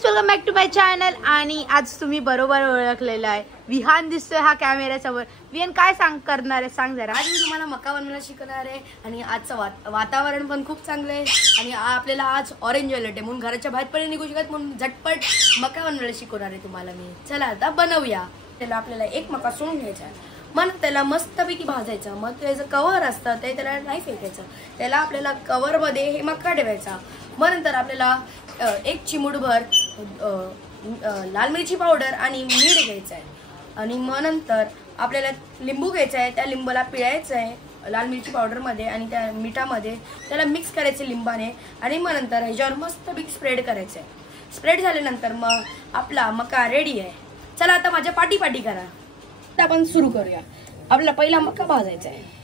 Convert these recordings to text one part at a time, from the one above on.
Guys welcome back to my channel. आणि आज तुम्ही बरोबर ओळखलेला आहे, विहान दिसतोय हा कॅमेऱ्यासमोर। विहान काय करणार आहे सांग जरा। आज मी तुम्हाला मका बनवायला शिकवणार आहे आणि आजचं वातावरण पण खूप चांगलं आहे आणि आपल्याला आज ऑरेंज अलर्ट आहे म्हणून घराच्या बाहेर पण निघू शकत, म्हणून झटपट मका बनवायला शिकवणार आहे तुम्हाला मी। चला आता बनवूया। त्याला आपल्याला एक मका सोडून घ्यायचा आहे, मग त्याला मस्तपैकी भाजायचं। मग त्याचं कव्हर असतं ते त्याला नाही फेकायचं, त्याला आपल्याला कव्हर मध्ये हे मका ठेवायचा। मग नंतर आपल्याला एक चिमूटभर लाल मिरची पावडर आणि मीठ घ्यायचं आहे आणि मग नंतर आपल्याला लिंबू घ्यायचा आहे, त्या लिंबूला पिळायचं आहे लाल मिरची पावडर मध्ये आणि त्या मिठामध्ये त्याला मिक्स करायचं लिंबाने आणि मग नंतर ह्याच्यावर मस्तपैकी स्प्रेड करायचं आहे। स्प्रेड झाल्यानंतर मग आपला मका रेडी आहे। चला आता माझ्या पाठी करा। आता आपण सुरू करूया। आपल्याला पहिला मका भाजायचा आहे।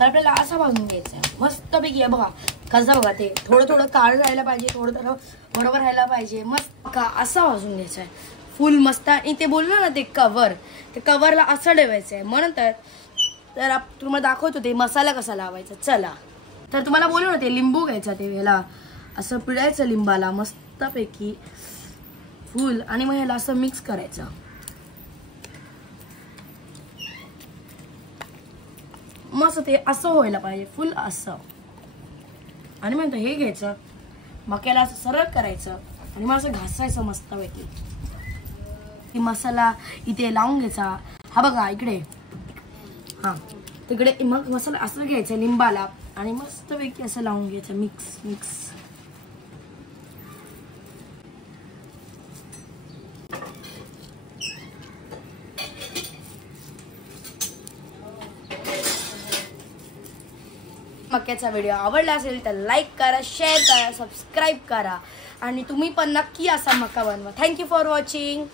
आपल्याला असा भाजून घ्यायचा आहे मस्तपैकी। बघा कसं, बघा ते थोडं थोडं काळं राहायला पाहिजे, थोडं थोडं बरोबर राहायला पाहिजे। मस्त का असा भाजून घ्यायचा आहे फुल मस्त। आणि ते बोललो ना ते कव्हर, ते कव्हरला असं ठेवायचं आहे। मग नंतर तर तुम्हाला दाखवतो ते मसाला कसा लावायचा। चला तर तुम्हाला बोललो ना ते लिंबू घ्यायचा, ते ह्याला असं पिळायचं लिंबाला मस्तपैकी फुल आणि मग ह्याला असं मिक्स करायचं। मस्त ते असं व्हायला पाहिजे फुल असं। आणि मग हे घ्यायचं मक्याला असं सरळ करायचं आणि मग असं घासायचं मस्तपैकी। ती मसाला इथे लावून घ्यायचा। हा बघा इकडे, हा तिकडे मग मसाला असं घ्यायचं लिंबाला आणि मस्तपैकी असं लावून घ्यायचं मिक्स मिक्स। मक्याचा व्हिडिओ आवडला असेल तर लाईक करा, शेअर करा, सबस्क्राईब करा आणि तुम्ही पण नक्की असा मका बनवा। Thank you for watching.